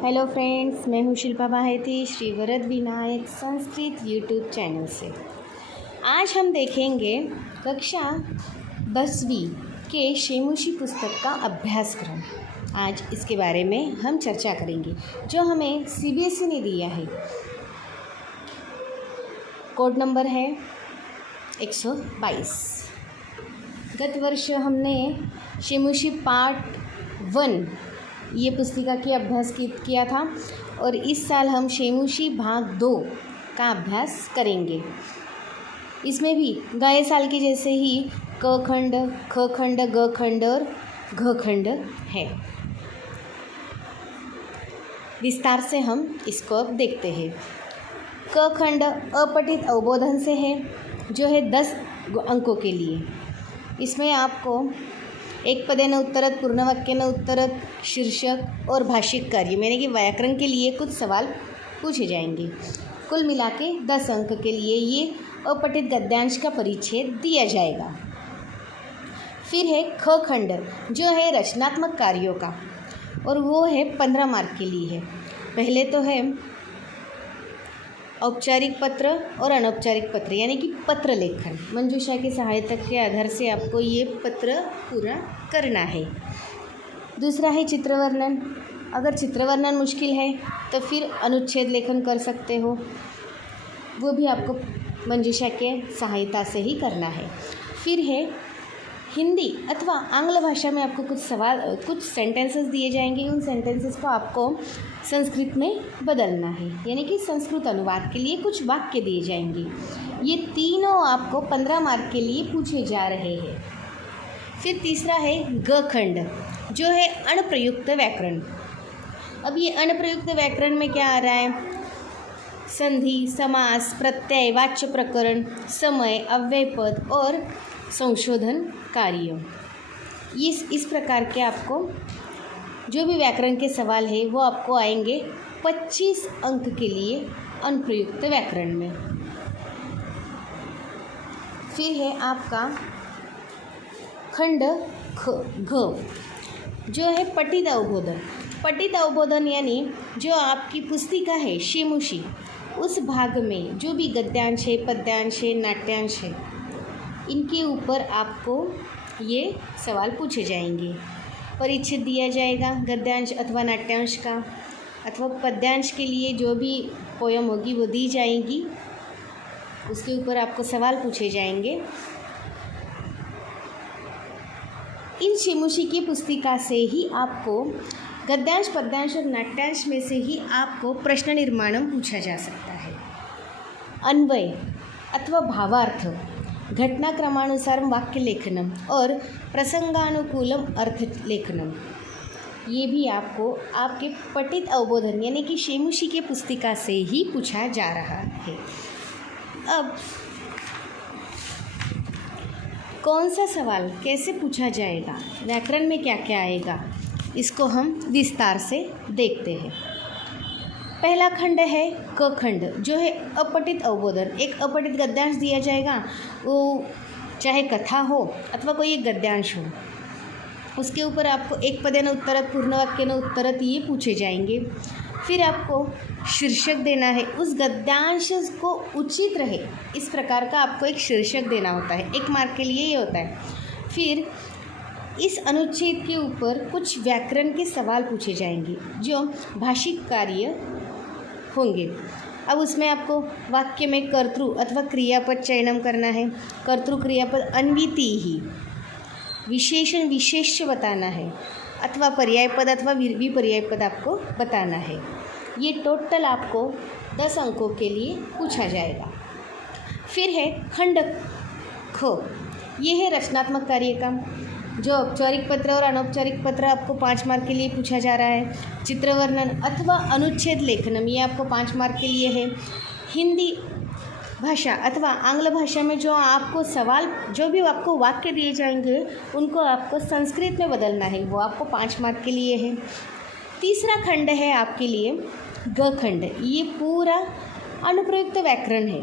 Hello friends, मैं हूँ Shilpa Baheti Shri Varad Vinayak Sanskrit YouTube channel से। आज हम देखेंगे कक्षा 10वीं के शेमुशी पुस्तक का अभ्यासक्रम। आज इसके बारे में हम चर्चा करेंगे जो हमें सीबीएसई ने दिया है। कोड नंबर है 122। गत वर्ष हमने शेमुशी पार्ट 1 ये पुस्तिका की अभ्यास किया था और इस साल हम शेमुशी भाग 2 का अभ्यास करेंगे। इसमें भी गए साल के जैसे ही क खंड, ख खंड, ग खंड और घ खंड है। विस्तार से हम इसको अब देखते हैं। क खंड अपठित अवबोधन से है जो है 10 अंकों के लिए। इसमें आपको एक पदे न उत्तरत, पूर्ण वाक्य न उत्तरत, शीर्षक और भाषिक कार्य यानी कि व्याकरण के लिए कुछ सवाल पूछे जाएंगे। कुल मिला के 10 अंक के लिए ये अपठित गद्यांश का परिच्छेद दिया जाएगा। फिर है ख खंड जो है रचनात्मक कार्यों का और वो है 15 मार्क के लिए है। पहले तो है औपचारिक पत्र और अनौपचारिक पत्र यानी कि पत्र लेखन। मंजूषा के सहायतक के आधार से आपको ये पत्र पूरा करना है। दूसरा है चित्र वर्णन। अगर चित्र वर्णन मुश्किल है तो फिर अनुच्छेद लेखन कर सकते हो, वो भी आपको मंजूषा के सहायता से ही करना है। फिर है हिंदी अथवा आंग्ल भाषा में आपको कुछ सेंटेंसेस दिए जाएंगे। उन सेंटेंसेस को आपको संस्कृत में बदलना है यानी कि संस्कृत अनुवाद के लिए कुछ वाक्य दिए जाएंगे। ये तीनों आपको 15 मार्क के लिए पूछे जा रहे हैं। फिर तीसरा है ग खंड जो है अणप्रयुक्त व्याकरण। अब ये अणप्रयुक्त व्याकरण में क्या आ रहा है? संधि, समास, प्रत्यय, वाच्य प्रकरण, समय, अव्ययपद और संशोधन कार्य। इस प्रकार के आपको जो भी व्याकरण के सवाल है वो आपको आएंगे 25 अंक के लिए अनप्रयुक्त व्याकरण में। फिर है आपका खंड घ जो है पठित अवबोधन। पठित अवबोधन यानी जो आपकी पुस्तिका है शेमुशी, उस भाग में जो भी गद्यांश है, पद्यांश है, नाट्यांश है, इनके ऊपर आपको ये सवाल पूछे जाएंगे। परिच्छेद दिया जाएगा गद्यांश अथवा नाट्यांश का, अथवा पद्यांश के लिए जो भी पोयम होगी वो दी जाएगी, उसके ऊपर आपको सवाल पूछे जाएंगे। इन शेमुशी की पुस्तिका से ही आपको गद्यांश, पद्यांश और नाट्यांश में से ही आपको प्रश्न निर्माणम पूछा जा सकता है। अन्वय अथवा भावार्थ, घटनाक्रमानुसार वाक्य लेखनम और प्रसंगानुकूलम अर्थ लेखनम, ये भी आपको आपके पठित अवबोधन यानी कि शेमुशी के पुस्तिका से ही पूछा जा रहा है। अब कौन सा सवाल कैसे पूछा जाएगा, व्याकरण में क्या क्या आएगा, इसको हम विस्तार से देखते हैं। पहला खंड है क खंड जो है अपठित अवबोधन। एक अपठित गद्यांश दिया जाएगा, वो चाहे कथा हो अथवा कोई एक गद्यांश हो, उसके ऊपर आपको एक पदे न उत्तरत, पूर्ण वाक्य न उत्तरत ये पूछे जाएंगे। फिर आपको शीर्षक देना है, उस गद्यांश को उचित रहे इस प्रकार का आपको एक शीर्षक देना होता है। 1 मार्क के लिए ये होता है। फिर इस अनुच्छेद के ऊपर कुछ व्याकरण के सवाल पूछे जाएंगे जो भाषिक कार्य होंगे। अब उसमें आपको वाक्य में कर्तृ अथवा क्रियापद चयनम करना है। कर्तृ क्रियापद अन्विति ही, विशेषण विशेष्य बताना है, अथवा पर्यायपद अथवा विपर्यायपद आपको बताना है। ये टोटल आपको 10 अंकों के लिए पूछा जाएगा। फिर है खंड ख, ये है रचनात्मक कार्य का, जो औपचारिक पत्र और अनौपचारिक पत्र आपको 5 मार्क के लिए पूछा जा रहा है। चित्र वर्णन अथवा अनुच्छेद लेखनम, ये आपको 5 मार्क के लिए है। हिंदी भाषा अथवा आंग्ल भाषा में जो भी आपको वाक्य दिए जाएंगे उनको आपको संस्कृत में बदलना है, वो आपको 5 मार्क के लिए है। तीसरा खंड है आपके लिए ग खंड, ये पूरा अनुप्रयुक्त व्याकरण है।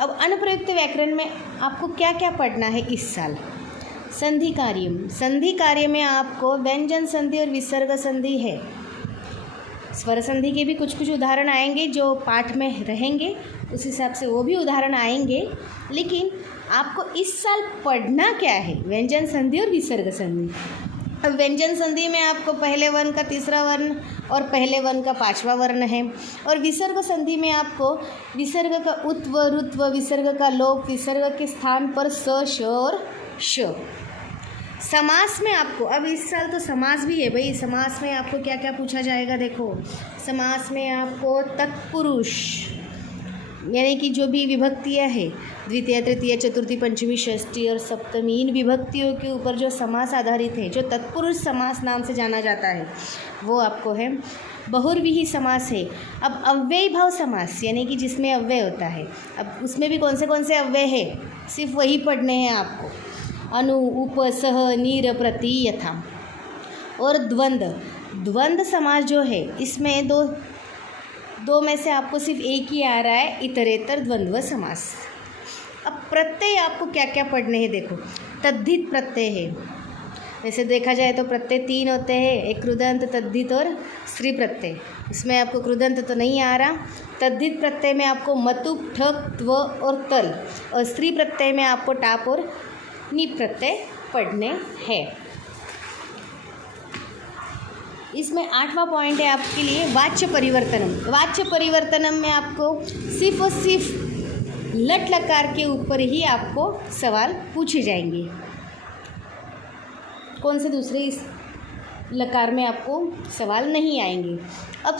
अब अनुप्रयुक्त व्याकरण में आपको क्या क्या पढ़ना है इस साल? संधि कार्य, संधि कार्य में आपको व्यंजन संधि और विसर्ग संधि है। स्वर संधि के भी कुछ कुछ उदाहरण आएंगे जो पाठ में रहेंगे, उस हिसाब से वो भी उदाहरण आएंगे। लेकिन आपको इस साल पढ़ना क्या है, व्यंजन संधि और विसर्ग संधि। अब व्यंजन संधि में आपको पहले वर्ण का तीसरा वर्ण और पहले वर्ण का पांचवा वर्ण है, और विसर्ग संधि में आपको विसर्ग का उत्व, रुत्व, विसर्ग का लोप, विसर्ग के स्थान पर स, श और श। समास में आपको अब इस साल तो समास भी है भाई। समास में आपको क्या क्या पूछा जाएगा, देखो समास में आपको तत्पुरुष यानी कि जो भी विभक्तियाँ है, द्वितीय, तृतीय, चतुर्थी, पंचमी, षष्ठी और सप्तमी, इन विभक्तियों के ऊपर जो समास आधारित है, जो तत्पुरुष समास नाम से जाना जाता है, वो आपको है। बहुव्रीहि समास है। अब अव्ययी भाव समास यानी कि जिसमें अव्यय होता है, अब उसमें भी कौन से अव्यय है, सिर्फ वही पढ़ने हैं आपको। अनु, उप, सह, नीर, प्रति, यथा। और द्वंद्व समास जो है, इसमें दो में से आपको सिर्फ एक ही आ रहा है, इतरेतर द्वंद्व समास। अब प्रत्यय आपको क्या क्या पढ़ने हैं, देखो तद्धित प्रत्यय है। वैसे देखा जाए तो प्रत्यय 3 होते हैं, एक कृदंत, तद्धित और स्त्री प्रत्यय। इसमें आपको कृदंत तो नहीं आ रहा। तद्धित प्रत्यय में आपको मतुप, ठक, त्व और तल, और स्त्री प्रत्यय में आपको टाप और नीप प्रत्यय पढ़ने हैं। इसमें 8वां पॉइंट है आपके लिए वाच्य परिवर्तनम। वाच्य परिवर्तनम में आपको सिर्फ और सिर्फ लट लकार के ऊपर ही आपको सवाल पूछे जाएंगे, कौन से दूसरे इस लकार में आपको सवाल नहीं आएंगे। अब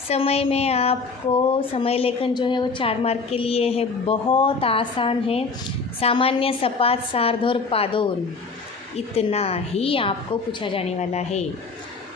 समय में आपको समय लेखन जो है वो 4 मार्क के लिए है, बहुत आसान है। सामान्य, सपाट, सार्ध और पादोन, इतना ही आपको पूछा जाने वाला है।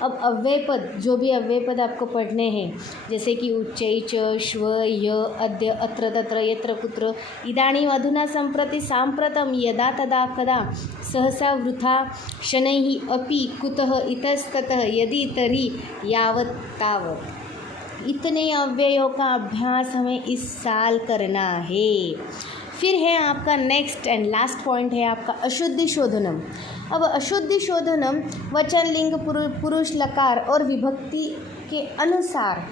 अब अव्यय पद, जो भी अव्यय पद आपको पढ़ने हैं, जैसे कि उच्चै च, श्व, य, अद्य, अत्र, तत्र, यत्र, कुत्र, इदानीं, अधुना, सम्प्रति, साम्प्रतं, यदा, तदा, कदा, सहसा, वृथा, शनैः, अपि, कुतः, इतस्ततः, यदि, तर्हि, यावत्, तावत्, इतने अव्ययों का अभ्यास हमें इस साल करना है। फिर है आपका नेक्स्ट एंड लास्ट पॉइंट है आपका अशुद्धि शोधनम। अब अशुद्धि शोधनम वचन, लिंग, पुरुष, लकार और विभक्ति के अनुसार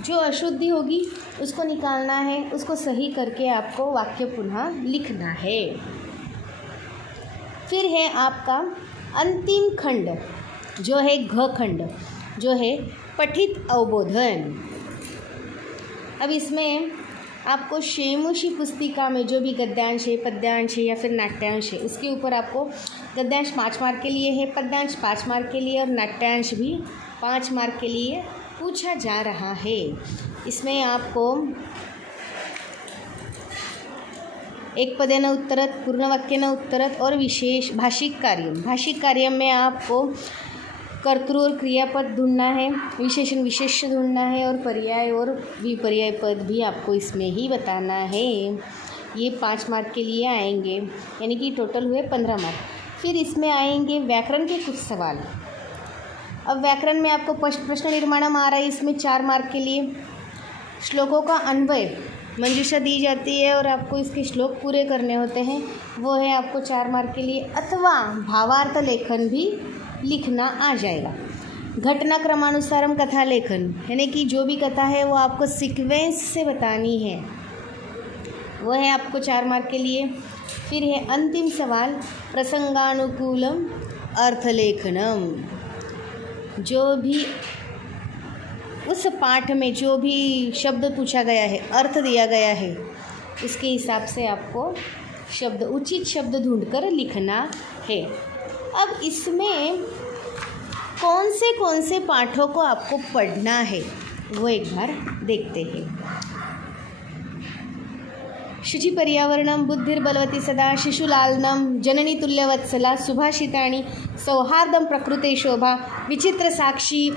जो अशुद्धि होगी उसको निकालना है, उसको सही करके आपको वाक्य पुनः लिखना है। फिर है आपका अंतिम खंड जो है घ खंड, जो है पठित अवबोधन। अब इसमें आपको शेमुषी पुस्तिका में जो भी गद्यांश है, पद्यांश है या फिर नाट्यांश है, उसके ऊपर आपको गद्यांश 5 मार्क के लिए है, पद्यांश 5 मार्क के लिए और नाट्यांश भी 5 मार्क के लिए पूछा जा रहा है। इसमें आपको एक पदेन उत्तरत, पूर्ण वाक्येन उत्तरत और विशेष भाषिक कार्य में आपको कर्तृ और क्रियापद ढूंढना है, विशेषण विशेष्य ढूंढना है और पर्याय और विपर्याय पद भी आपको इसमें ही बताना है। ये 5 मार्क के लिए आएंगे, यानी कि टोटल हुए 15 मार्क। फिर इसमें आएंगे व्याकरण के कुछ सवाल। अब व्याकरण में आपको प्रश्न निर्माणम आ रहा है, इसमें 4 मार्क के लिए। श्लोकों का अन्वय मंजूषा दी जाती है और आपको इसके श्लोक पूरे करने होते हैं, वो है आपको 4 मार्क के लिए। अथवा भावार्थ लेखन भी लिखना आ जाएगा। घटना क्रमानुसारम कथा लेखन, यानी कि जो भी कथा है वो आपको सीक्वेंस से बतानी है, वो है आपको 4 मार्क के लिए। फिर है अंतिम सवाल प्रसंगानुकूलम अर्थलेखनम। जो भी उस पाठ में जो भी शब्द पूछा गया है, अर्थ दिया गया है, उसके हिसाब से आपको उचित शब्द ढूंढकर लिखना है। अब इसमें कौन से पाठों को आपको पढ़ना है वो एक बार देखते हैं। शुचि पर्यावरणम, बुद्धिर्बलवती सदा, शिशुलालनम, जननी तुल्यवत्सला, सुभाषितानि, सौहार्दम प्रकृते शोभा, विचित्र साक्षी,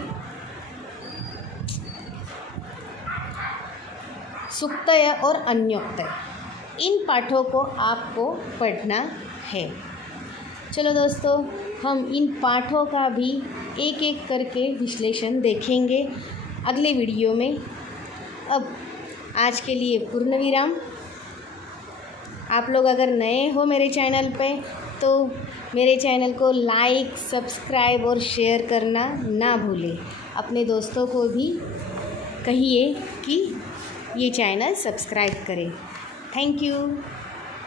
सुक्तय और अन्योक्तय, इन पाठों को आपको पढ़ना है। चलो दोस्तों, हम इन पाठों का भी एक एक करके विश्लेषण देखेंगे अगले वीडियो में। अब आज के लिए पूर्ण विराम। आप लोग अगर नए हो मेरे चैनल पे तो मेरे चैनल को लाइक, सब्सक्राइब और शेयर करना ना भूलें। अपने दोस्तों को भी कहिए कि ये चैनल सब्सक्राइब करें। Thank you.